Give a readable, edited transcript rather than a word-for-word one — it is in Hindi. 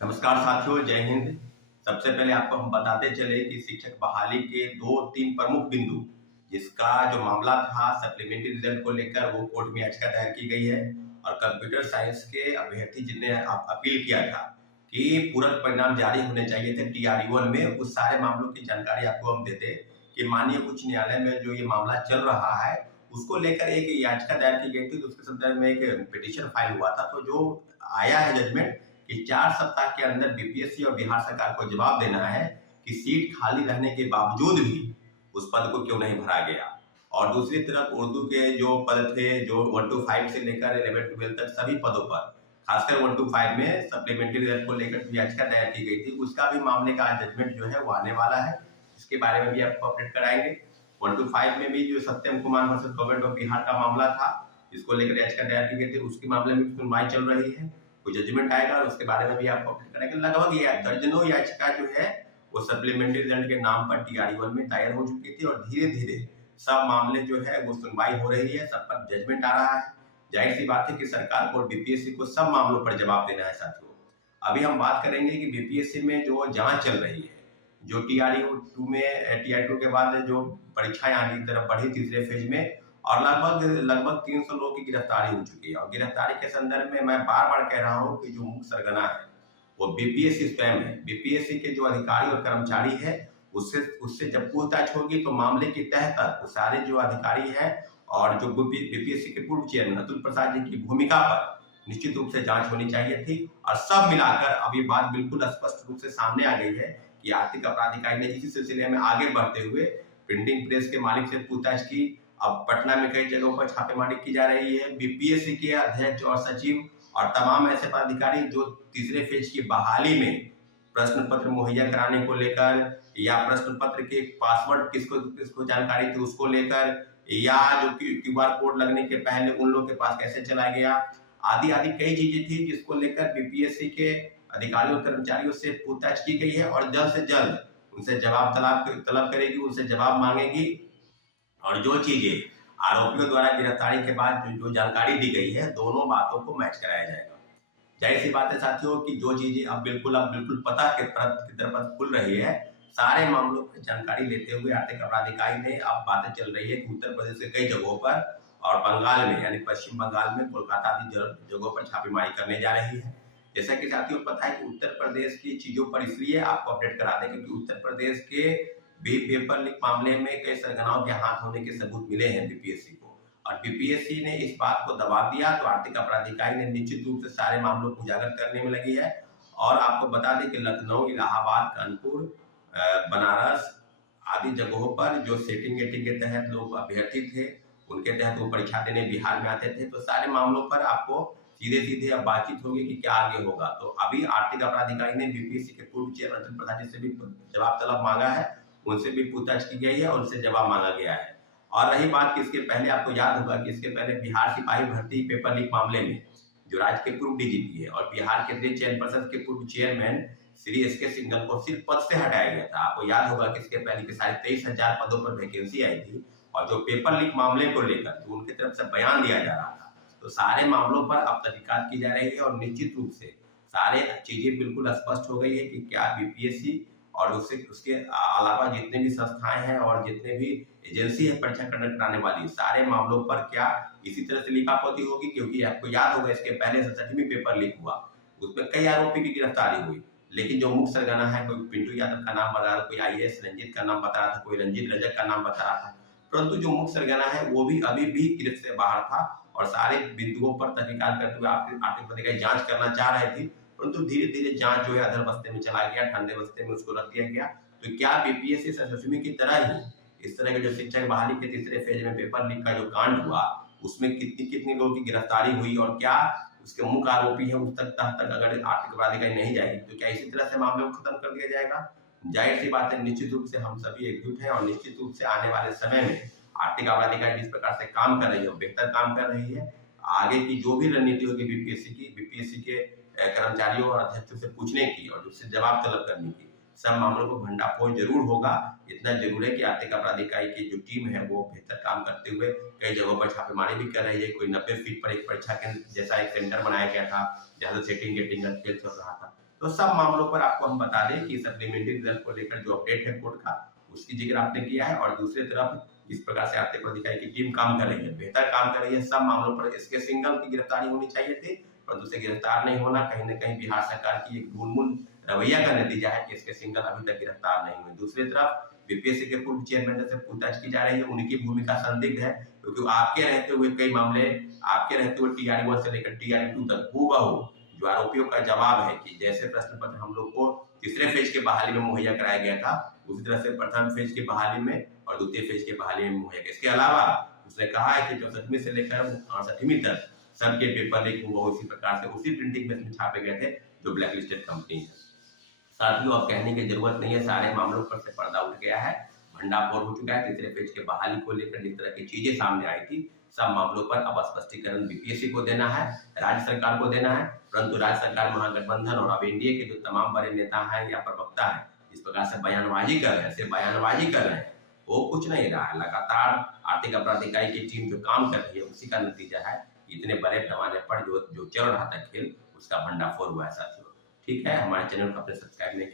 नमस्कार साथियों, जय हिंद। सबसे पहले आपको हम बताते चले कि शिक्षक बहाली के 2-3 प्रमुख बिंदु, जिसका जो मामला था सप्लीमेंट्री रिजल्ट को लेकर, वो कोर्ट में याचिका दायर की गई है। और कंप्यूटर साइंस के अभ्यर्थी जिनने अपील किया था कि पूरक परिणाम जारी होने चाहिए थे TRE-1 में, उस सारे मामलों की जानकारी आपको हम देते कि माननीय उच्च न्यायालय में जो ये मामला चल रहा है उसको लेकर एक याचिका दायर की गई थी। तो उसके संदर्भ में एक पिटीशन फाइल हुआ था। तो जो आया है जजमेंट कि 4 सप्ताह के अंदर बीपीएससी और बिहार सरकार को जवाब देना है कि सीट खाली रहने के बावजूद भी उस पद को क्यों नहीं भरा गया। और दूसरी तरफ उर्दू के जो पद थे, जो 1 to 5 से लेकर 11-12 तक सभी पदों पर, खासकर 1 to 5 में सप्लीमेंट्री रिजल्ट को लेकर जो याचिका दायर की गई थी, उसका भी मामले का जजमेंट जो है वो आने वाला है। इसके बारे में भी आपको अपडेट कराएंगे। 1 to 5 में भी जो Satyam Kumar versus government of Bihar का मामला था, जिसको लेकर याचिका दायर की गई थी, उसके मामले में सुनवाई चल रही है। कोई जजमेंट आएगा और उसके बारे में भी आपको अपडेट करेंगे। लगभग ये दर्जनों याचिका जो है वो सप्लीमेंट्री रिजल्ट के नाम पर TRE-1 में दायर हो चुकी थी और धीरे धीरे सब मामले जो है वो सुनवाई हो रही है, सब पर जजमेंट आ रहा है। जाहिर सी बात है कि सरकार को और बीपीएससी को सब मामलों पर जवाब देना है। साथियों, अभी हम बात करेंगे कि बीपीएससी में जो जांच चल रही है, जो TRE-2 के बाद जो परीक्षाएं आगे की तरफ बढ़ी तीसरे फेज में, और लगभग 300 लोगों की गिरफ्तारी हो चुकी है। और गिरफ्तारी के संदर्भ में मैं बार बार कह रहा हूं कि जो मुख्य सरगना है वो बीपीएससी स्वयं है। बीपीएससी के जो अधिकारी और कर्मचारी है, उससे उससे जब पूछताछ होगी तो मामले की तह तक वो सारे जो अधिकारी हैं और जो बीपीएससी के पूर्व चेयरमैन अतुल प्रसाद जी की भूमिका पर निश्चित रूप से जांच होनी चाहिए थी। और सब मिलाकर अब ये बात बिल्कुल स्पष्ट रूप से सामने आ गई है कि आर्थिक अपराध इकाई ने इसी सिलसिले में आगे बढ़ते हुए प्रिंटिंग प्रेस के मालिक से पूछताछ की। अब पटना में कई जगहों पर छापेमारी की जा रही है। बीपीएससी के अध्यक्ष और सचिव और तमाम ऐसे पदाधिकारी जो तीसरे फेज की बहाली में प्रश्न पत्र मुहैया कराने को लेकर, या प्रश्न पत्र के पासवर्ड किसको किसको जानकारी थी उसको लेकर, या जो QR कोड लगने के पहले उन लोगों के पास कैसे चला गया, आदि आदि कई चीजें थी जिसको लेकर बीपीएससी के अधिकारियों कर्मचारियों से पूछताछ की गई है। और जल्द से जल्द उनसे जवाब तलब करेगी, उनसे जवाब मांगेगी। और जो चीजें आरोपियों द्वारा गिरफ्तारी के बाद जो जानकारी दी गई है, दोनों बातों को मैच कराया जाएगा। जाहिर सी बात है साथियों कि जो चीजें अब बिल्कुल पता की तरफ खुल रही है, सारे मामलों की जानकारी लेते हुए आर्थिक अपराध इकाई ने अब बातें चल रही है कि उत्तर प्रदेश के कई जगहों पर और बंगाल में, यानी पश्चिम बंगाल में, कोलकाता आदि जगहों पर छापेमारी करने जा रही है। जैसा कि साथियों पता है कि उत्तर प्रदेश की चीजों पर इसलिए आपको अपडेट करा दें क्योंकि उत्तर प्रदेश के भी पेपर लीक मामले में कई सरगनाओं के हाथ होने के सबूत मिले हैं बीपीएससी को। और बीपीएससी ने इस बात को दबा दिया तो आर्थिक अपराध इकाई ने निश्चित रूप से सारे मामलों को उजागर करने में लगी है। और आपको बता दें कि लखनऊ, इलाहाबाद, कानपुर, बनारस आदि जगहों पर जो सेटिंग गेटिंग के तहत लोग अभ्यर्थी थे, उनके तहत वो परीक्षा देने बिहार में आते थे, तो सारे मामलों पर आपको सीधे सीधे अब बातचीत होगी कि क्या आगे होगा। तो अभी आर्थिक अपराध इकाई ने बीपीएससी के पूर्व चेयरमैन अतुल प्रसाद जी से भी जवाब तलब मांगा है, उनसे भी पूछताछ की गई है और उनसे जवाब मांगा गया है। और रही बात कि इसके पहले आपको याद होगा कि इसके पहले बिहार सिपाही भर्ती पेपर लीक मामले में जो राज्य के पूर्व डीजीपी है और बिहार केंद्रीय चयन पर्षद के पूर्व चेयरमैन श्री एसके सिंघल को सिर्फ पद से हटाया गया था। आपको याद होगा कि इसके पहले के 23,500 पदों पर वैकेंसी आई थी और जो पेपर लीक मामले को लेकर जो उनकी तरफ से बयान दिया जा रहा था, तो सारे मामलों पर अब तहकीकात की जा रही है और निश्चित रूप से सारे चीजें बिल्कुल स्पष्ट हो गई है कि क्या बीपीएससी और उसके अलावा जितने भी संस्थाएं हैं और जितने भी एजेंसी है परीक्षा कंडक्ट कराने वाली, सारे मामलों पर क्या इसी तरह से लिपापोती होगी। क्योंकि आपको याद होगा इसके पहले 67वीं पेपर लीक हुआ, उसमें कई आरोपी की गिरफ्तारी हुई, लेकिन जो मुख्य सरगना है, कोई पिंटू यादव का नाम बता रहा था, कोई IAS रंजीत का नाम बता रहा था, कोई रंजीत रजक का नाम बता रहा था, परंतु जो मुख्य सरगना है वो भी अभी भी गिरफ्त से बाहर था और सारे बिंदुओं पर तहकीकात करते हुए आर्थिक अपराध इकाई जांच करना चाह रही थी, परंतु धीरे धीरे जांच जो है अधर बस्ते में चला गया, ठंडे बस्ते में उसको रख दिया गया। तो क्या बीपीएससी 67वीं की तरह ही इस तरह के जो शिक्षक बहाली के तीसरे फेज में पेपर लीक का जो कांड हुआ, उसमें कितनी कितनी लोगों की गिरफ्तारी हुई और क्या उसके मुख्य आरोपी है उस तक अगर आर्थिक अपराध इकाई नहीं जाएगी तो क्या इसी तरह से मामले को खत्म कर दिया जाएगा। जाहिर सी बात है, निश्चित रूप से हम सभी एकजुट हैं और निश्चित रूप से आने वाले समय में आर्थिक अपराध इकाई जिस प्रकार से काम कर रही है, बेहतर काम कर रही है। आगे की जो भी रणनीति होगी बीपीएससी के कर्मचारियों और अध्यक्षों से पूछने की और उससे जवाब तलब करने की, सब मामलों को भंडाफोड़ जरूर होगा। इतना जरूर है कि आर्थिक अपराध इकाई की जो टीम है वो बेहतर काम करते हुए कई जगहों पर छापेमारी भी कर रही है। कोई 90 फीट पर एक परीक्षा केंद्र जैसा एक सेंटर बनाया गया था जहां से सेटिंग गेटिंग का खेल चल रहा था, तो सब मामलों पर आपको हम बता दें कि सप्लीमेंट्री रिजल्ट को लेकर जो अपडेट है कोर्ट का, उसकी जिक्र आपने किया है। और दूसरी तरफ जिस प्रकार से आपने को दिखाया कि टीम काम कर रही है, बेहतर काम कर रही है, सब मामलों पर एसके सिंघल की गिरफ्तारी होनी चाहिए थी, परंतु उसे गिरफ्तार नहीं होना कहीं न कहीं बिहार सरकार की एक ढूंढ रवैया का नतीजा है कि एसके सिंघल अभी तक गिरफ्तार नहीं हुए। दूसरी तरफ बीपीएससी के पूर्व चेयरमैन से पूछताछ की जा रही है, उनकी भूमिका संदिग्ध है, क्योंकि आपके रहते हुए कई मामले, आपके रहते हुए टीआरई 1 से लेकर टीआरई 2 तक हूबहू जो आरोपियों का जवाब है कि जैसे प्रश्न पत्र हम लोग को तीसरे फेज के बहाली में मुहैया कराया गया था, उसी तरह से प्रथम फेज की बहाली में और द्वितीय फेज की बहाली में मुहैया। इसके अलावा उसने कहा है कि 64वीं से लेकर 68वीं तक सबके पेपर लीक हुआ उसी प्रकार से उसी प्रिंटिंग में छापे गए थे जो ब्लैक लिस्टेड कंपनी है। साथियों, अब कहने की जरूरत नहीं है, सारे मामलों पर से पर्दा उठ गया है, भंडाफोड़ हो चुका है। तीसरे फेज के बहाली को लेकर जिस तरह की चीजें सामने आई थी, सब मामलों पर अब स्पष्टीकरण बीपीएससी को देना है, राज्य सरकार को देना है। परंतु राज्य सरकार, महागठबंधन और अब एनडीए के जो तमाम बड़े नेता हैं या प्रवक्ता हैं, इस प्रकार से बयानबाजी कर रहे हैं, सिर्फ बयानबाजी कर रहे हैं, वो कुछ नहीं रहा है। लगातार आर्थिक अपराध इकाई की टीम जो काम कर रही है, उसी का नतीजा है इतने बड़े पैमाने पर जो चल रहा था खेल, उसका भंडाफोड़ हुआ है साथियों। ठीक है, हमारे चैनल को अपने सब्सक्राइब नहीं किया